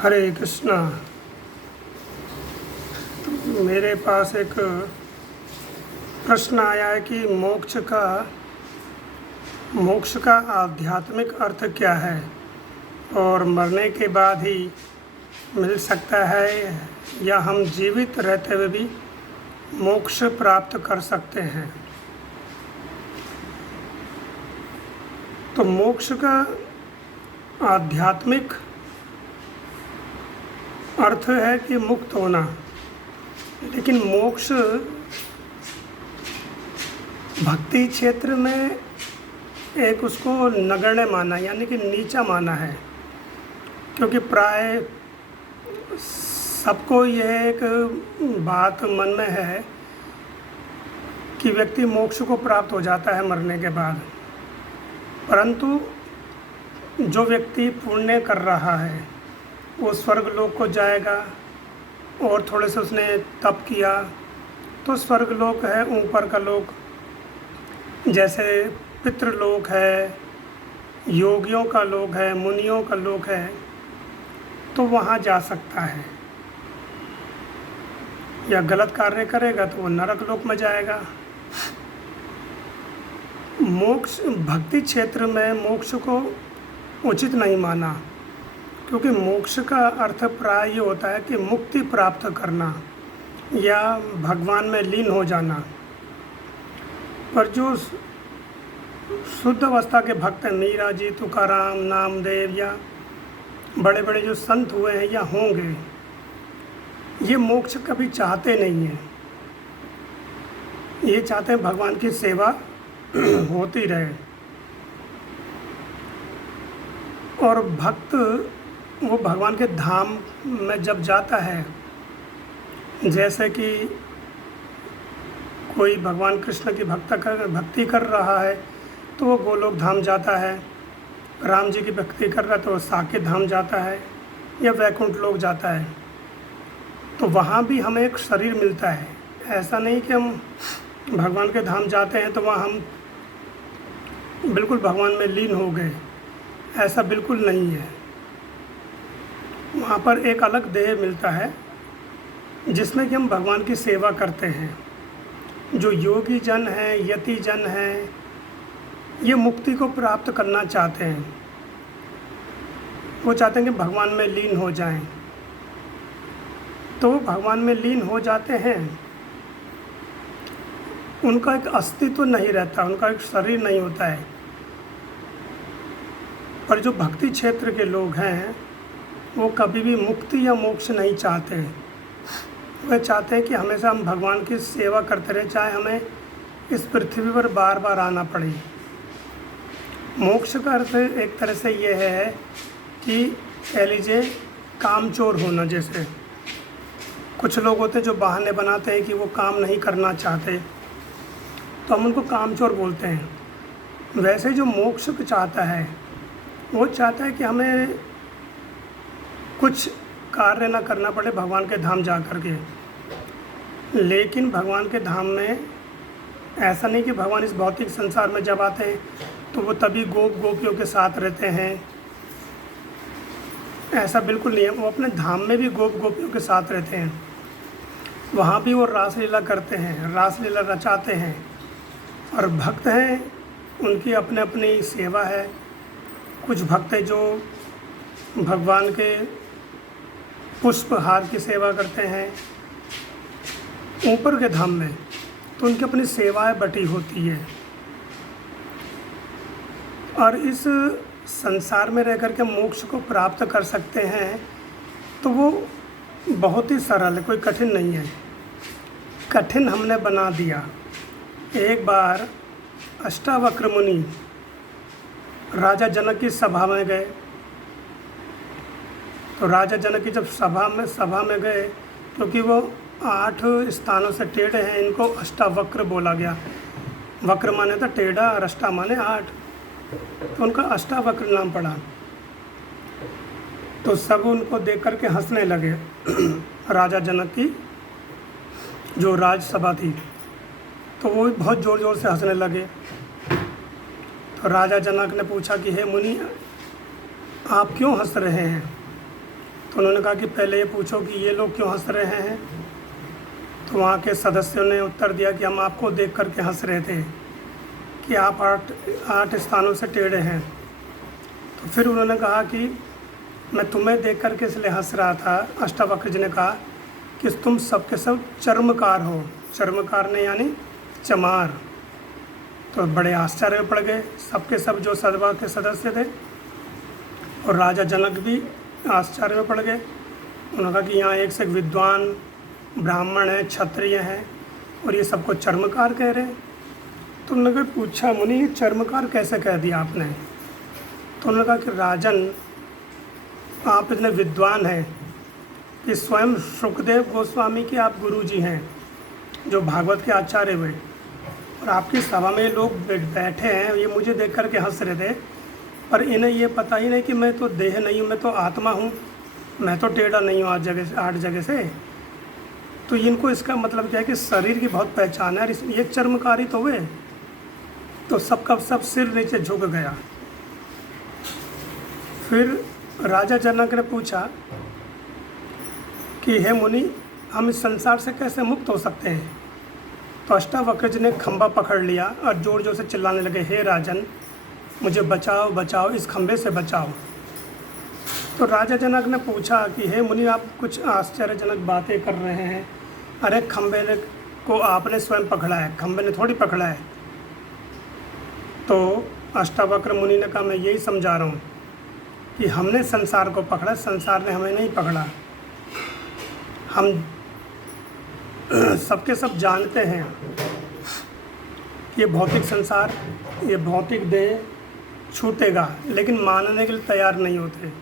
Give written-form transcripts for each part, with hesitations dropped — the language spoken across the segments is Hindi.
हरे कृष्णा। मेरे पास एक प्रश्न आया है कि मोक्ष का आध्यात्मिक अर्थ क्या है और मरने के बाद ही मिल सकता है या हम जीवित रहते हुए भी मोक्ष प्राप्त कर सकते हैं। तो मोक्ष का आध्यात्मिक अर्थ है कि मुक्त होना, लेकिन मोक्ष भक्ति क्षेत्र में एक उसको नगण्य माना, यानी कि नीचा माना है, क्योंकि प्राय सबको यह एक बात मन में है कि व्यक्ति मोक्ष को प्राप्त हो जाता है मरने के बाद। परंतु जो व्यक्ति पुण्य कर रहा है वो स्वर्ग लोक को जाएगा, और थोड़े से उसने तप किया तो स्वर्ग लोक है, ऊपर का लोक, जैसे पितृलोक है, योगियों का लोक है, मुनियों का लोक है, तो वहाँ जा सकता है। या गलत कार्य करेगा तो वो नरक लोक में जाएगा। मोक्ष भक्ति क्षेत्र में मोक्ष को उचित नहीं माना, क्योंकि मोक्ष का अर्थ प्राय ये होता है कि मुक्ति प्राप्त करना या भगवान में लीन हो जाना। पर जो शुद्ध अवस्था के भक्त हैं, मीरा जी, तुकाराम, नामदेव या बड़े बड़े जो संत हुए हैं या होंगे, ये मोक्ष कभी चाहते नहीं हैं। ये चाहते हैं भगवान की सेवा होती रहे। और भक्त वो भगवान के धाम में जब जाता है, जैसे कि कोई भगवान कृष्ण की भक्ति कर रहा है तो वो गोलोक धाम जाता है, राम जी की भक्ति कर रहा है तो वो साकेत धाम जाता है या वैकुंठ लोक जाता है। तो वहाँ भी हमें एक शरीर मिलता है। ऐसा नहीं कि हम भगवान के धाम जाते हैं तो वहाँ हम बिल्कुल भगवान में लीन हो गए, ऐसा बिल्कुल नहीं है। वहाँ पर एक अलग देह मिलता है जिसमें कि हम भगवान की सेवा करते हैं। जो योगी जन हैं, यति जन हैं, ये मुक्ति को प्राप्त करना चाहते हैं। वो चाहते हैं कि भगवान में लीन हो जाएं, तो वो भगवान में लीन हो जाते हैं। उनका एक अस्तित्व नहीं रहता, उनका एक शरीर नहीं होता है। पर जो भक्ति क्षेत्र के लोग हैं वो कभी भी मुक्ति या मोक्ष नहीं चाहते। वे चाहते हैं कि हमेशा हम भगवान की सेवा करते रहें, चाहे हमें इस पृथ्वी पर बार बार आना पड़े। मोक्ष का अर्थ एक तरह से ये है कि कह लीजिए कामचोर होना। जैसे कुछ लोग होते हैं जो बहाने बनाते हैं कि वो काम नहीं करना चाहते, तो हम उनको कामचोर बोलते हैं। वैसे जो मोक्ष को चाहता है वो चाहता है कि हमें कुछ कार्य ना करना पड़े भगवान के धाम जा कर के। लेकिन भगवान के धाम में ऐसा नहीं कि भगवान इस भौतिक संसार में जब आते हैं तो वो तभी गोपियों के साथ रहते हैं, ऐसा बिल्कुल नहीं है। वो अपने धाम में भी गोपियों के साथ रहते हैं। वहाँ भी वो रासलीला करते हैं, रासलीला रचाते हैं। और भक्त हैं, उनकी अपनी अपनी सेवा है। कुछ भक्त हैं जो भगवान के पुष्पहार की सेवा करते हैं ऊपर के धाम में, तो उनकी अपनी सेवाएं बटी होती है। और इस संसार में रह कर के मोक्ष को प्राप्त कर सकते हैं, तो वो बहुत ही सरल है, कोई कठिन नहीं है। कठिन हमने बना दिया। एक बार अष्टावक्र मुनि राजा जनक की सभा में गए, तो राजा जनक की जब सभा में गए, क्योंकि वो 8 स्थानों से टेढ़े हैं, इनको अष्टावक्र बोला गया। वक्र माने था टेढ़ा और अष्टा माने 8, तो उनका अष्टावक्र नाम पड़ा। तो सब उनको देख कर के हंसने लगे। राजा जनक की जो राजसभा थी, तो वो भी बहुत ज़ोर ज़ोर से हंसने लगे। तो राजा जनक ने पूछा कि हे मुनि, आप क्यों हंस रहे हैं? तो उन्होंने कहा कि पहले ये पूछो कि ये लोग क्यों हंस रहे हैं। तो वहाँ के सदस्यों ने उत्तर दिया कि हम आपको देख कर के हंस रहे थे कि आप 8 स्थानों से टेढ़े हैं। तो फिर उन्होंने कहा कि मैं तुम्हें देख कर के इसलिए हंस रहा था। अष्टावक्र जी ने कहा कि तुम सबके सब चर्मकार हो। चर्मकार ने यानी चमार। तो बड़े आश्चर्य में पड़ गए सबके सब जो सभा के सदस्य थे, और राजा जनक भी आश्चर्य में पड़ गए। उन्होंने कहा कि यहाँ एक से एक विद्वान ब्राह्मण हैं, क्षत्रिय हैं, और ये सबको चर्मकार कह रहे हैं। तो उन्होंने पूछा, मुनि ये चर्मकार कैसे कह दिया आपने? तो उन्होंने कहा कि राजन, आप इतने विद्वान हैं कि स्वयं शुकदेव गोस्वामी के आप गुरु जी हैं, जो भागवत के आचार्य हुए, और आपकी सभा में लोग बैठे हैं, ये मुझे देख कर के हंस रहे थे, पर इन्हें ये पता ही नहीं कि मैं तो देह नहीं हूँ, मैं तो आत्मा हूँ, मैं तो टेढ़ा नहीं हूँ 8 जगह से। तो इनको इसका मतलब क्या है कि शरीर की बहुत पहचान है, और ये चर्मकारी तो हुए। तो सबका सब सिर नीचे झुक गया। फिर राजा जनक ने पूछा कि हे मुनि, हम इस संसार से कैसे मुक्त हो सकते हैं? तो अष्टावक्र जी ने खंभा पकड़ लिया और जोर जोर से चिल्लाने लगे, हे राजन, मुझे बचाओ बचाओ, इस खंभे से बचाओ। तो राजा जनक ने पूछा कि हे मुनि, आप कुछ आश्चर्यजनक बातें कर रहे हैं। अरे खंभे को आपने स्वयं पकड़ा है, खंभे ने थोड़ी पकड़ा है। तो अष्टावक्र मुनि ने कहा, मैं यही समझा रहा हूँ कि हमने संसार को पकड़ा, संसार ने हमें नहीं पकड़ा। हम सबके सब जानते हैं कि ये भौतिक संसार, ये भौतिक देह छूटेगा, लेकिन मानने के लिए तैयार नहीं होते।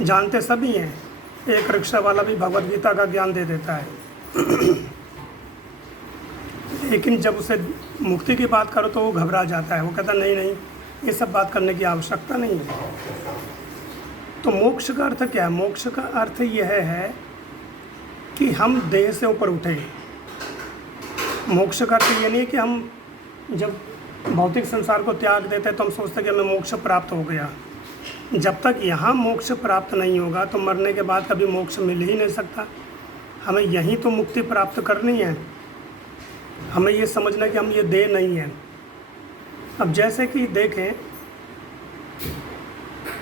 जानते सभी हैं, एक रिक्शा वाला भी भगवद गीता का ज्ञान दे देता है लेकिन जब उसे मुक्ति की बात करो तो वो घबरा जाता है, वो कहता नहीं नहीं, ये सब बात करने की आवश्यकता नहीं है। तो मोक्ष का अर्थ क्या है? मोक्ष का अर्थ यह है कि हम देह से ऊपर उठे। मोक्ष का अर्थ ये नहीं है कि हम जब भौतिक संसार को त्याग देते हैं तो हम सोचते हैं कि हमें मोक्ष प्राप्त हो गया। जब तक यहाँ मोक्ष प्राप्त नहीं होगा तो मरने के बाद कभी मोक्ष मिल ही नहीं सकता। हमें यहीं तो मुक्ति प्राप्त करनी है। हमें ये समझना कि हम ये देह नहीं हैं। अब जैसे कि देखें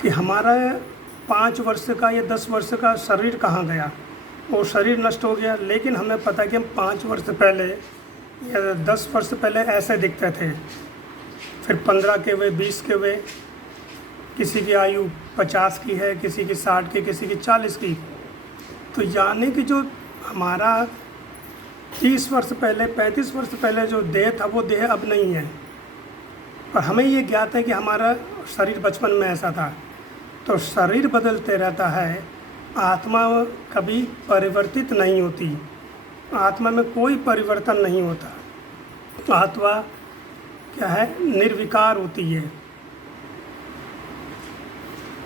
कि हमारा 5 वर्ष का या 10 वर्ष का शरीर कहाँ गया, वो शरीर नष्ट हो गया। लेकिन हमें पता है कि हम 5 वर्ष पहले या 10 वर्ष पहले ऐसे दिखते थे, फिर 15 के हुए, 20 के हुए, किसी की आयु 50 की है, किसी की 60 की, किसी की 40 की। तो यानी कि जो हमारा 30 वर्ष पहले, 35 वर्ष पहले जो देह था वो देह अब नहीं है। और हमें ये ज्ञात है कि हमारा शरीर बचपन में ऐसा था। तो शरीर बदलते रहता है, आत्मा कभी परिवर्तित नहीं होती। आत्मा में कोई परिवर्तन नहीं होता। आत्मा क्या है? निर्विकार होती है।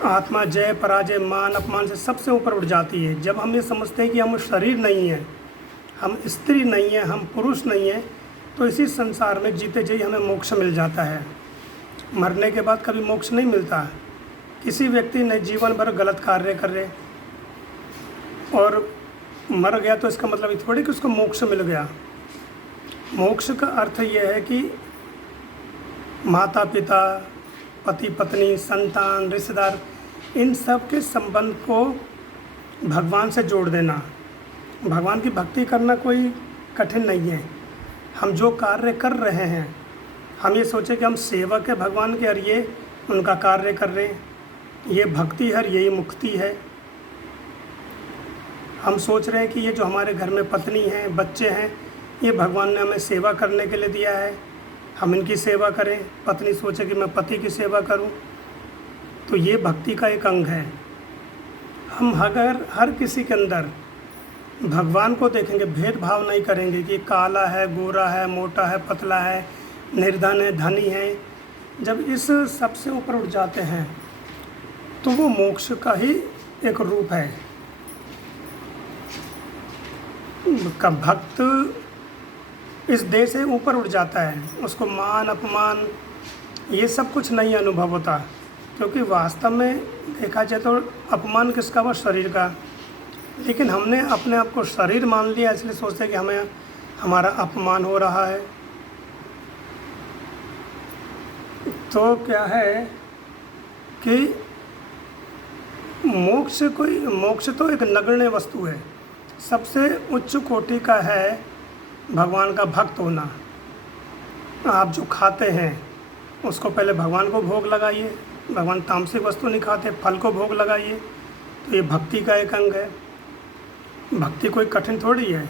आत्मा जय पराजय, मान अपमान से सबसे ऊपर उठ जाती है। जब हम ये समझते हैं कि हम शरीर नहीं हैं, हम स्त्री नहीं हैं, हम पुरुष नहीं हैं, तो इसी संसार में जीते जी हमें मोक्ष मिल जाता है। मरने के बाद कभी मोक्ष नहीं मिलता। किसी व्यक्ति ने जीवन भर गलत कार्य कर रहे और मर गया तो इसका मतलब ये थोड़ी कि उसको मोक्ष मिल गया। मोक्ष का अर्थ यह है कि माता पिता, पति पत्नी, संतान, रिश्तेदार, इन सब के संबंध को भगवान से जोड़ देना। भगवान की भक्ति करना कोई कठिन नहीं है। हम जो कार्य कर रहे हैं, हम ये सोचें कि हम सेवक है भगवान के और ये उनका कार्य कर रहे हैं, ये भक्ति है, यही मुक्ति है। हम सोच रहे हैं कि ये जो हमारे घर में पत्नी हैं, बच्चे हैं, ये भगवान ने हमें सेवा करने के लिए दिया है, हम इनकी सेवा करें। पत्नी सोचे कि मैं पति की सेवा करूं, तो ये भक्ति का एक अंग है। हम अगर हर किसी के अंदर भगवान को देखेंगे, भेदभाव नहीं करेंगे कि काला है, गोरा है, मोटा है, पतला है, निर्धन है, धनी है, जब इस सबसे ऊपर उठ जाते हैं तो वो मोक्ष का ही एक रूप है। का भक्त इस देह से ऊपर उठ जाता है, उसको मान अपमान ये सब कुछ नहीं अनुभव होता। क्योंकि वास्तव में देखा जाए तो अपमान किसका हुआ? शरीर का। लेकिन हमने अपने आप को शरीर मान लिया, इसलिए सोचते हैं कि हमें हमारा अपमान हो रहा है। तो क्या है कि मोक्ष तो एक नगण्य वस्तु है। सबसे उच्च कोटि का है भगवान का भक्त होना। आप जो खाते हैं उसको पहले भगवान को भोग लगाइए। भगवान तामसिक वस्तु नहीं खाते, फल को भोग लगाइए। तो ये भक्ति का एक अंग है। भक्ति कोई कठिन थोड़ी है,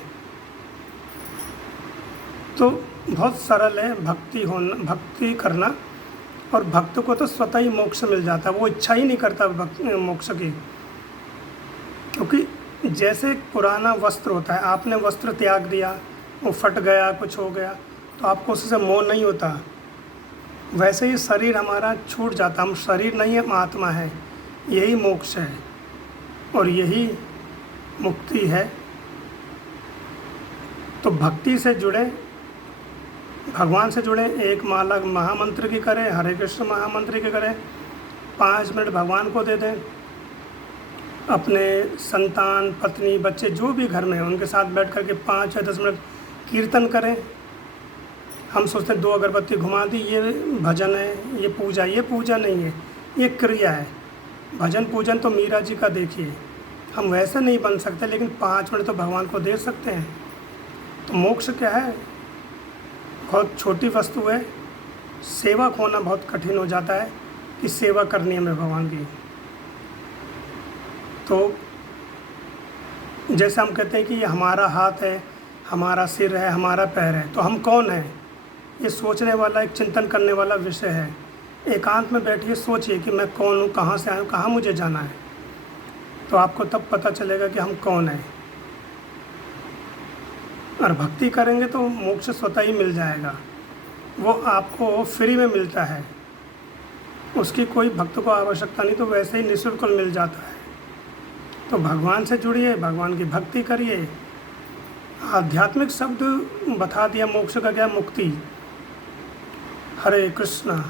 तो बहुत सरल है भक्ति करना। और भक्त को तो स्वतः ही मोक्ष मिल जाता है, वो इच्छा ही नहीं करता मोक्ष की। क्योंकि जैसे एक पुराना वस्त्र होता है, आपने वस्त्र त्याग दिया, वो फट गया, कुछ हो गया, तो आपको उससे मोह नहीं होता। वैसे ही शरीर हमारा छूट जाता, हम शरीर नहीं, हम आत्मा है। यही मोक्ष है और यही मुक्ति है। तो भक्ति से जुड़े, भगवान से जुड़े, एक माला महामंत्र की करें, हरे कृष्ण महामंत्र की करें, 5 मिनट भगवान को दे दें। अपने संतान, पत्नी, बच्चे जो भी घर में हैं उनके साथ बैठ कर के 5 या 10 मिनट कीर्तन करें। हम सोचते हैं 2 अगरबत्ती घुमा दी, ये भजन है, ये पूजा नहीं है, ये क्रिया है। भजन पूजन तो मीरा जी का देखिए। हम वैसे नहीं बन सकते, लेकिन 5 मिनट तो भगवान को दे सकते हैं। तो मोक्ष क्या है? बहुत छोटी वस्तु है। सेवक होना बहुत कठिन हो जाता है कि सेवा करनी है हमें भगवान की। तो जैसे हम कहते हैं कि ये हमारा हाथ है, हमारा सिर है, हमारा पैर है, तो हम कौन हैं? ये सोचने वाला, एक चिंतन करने वाला विषय है। एकांत में बैठिए, सोचिए कि मैं कौन हूँ, कहाँ से आया हूँ, कहाँ मुझे जाना है। तो आपको तब पता चलेगा कि हम कौन हैं। और भक्ति करेंगे तो मोक्ष स्वतः ही मिल जाएगा। वो आपको फ्री में मिलता है, उसकी कोई भक्त को आवश्यकता नहीं, तो वैसे ही निःशुल्क मिल जाता है। तो भगवान से जुड़िए, भगवान की भक्ति करिए। आध्यात्मिक शब्द बता दिया, मोक्ष का क्या? मुक्ति। हरे कृष्णा।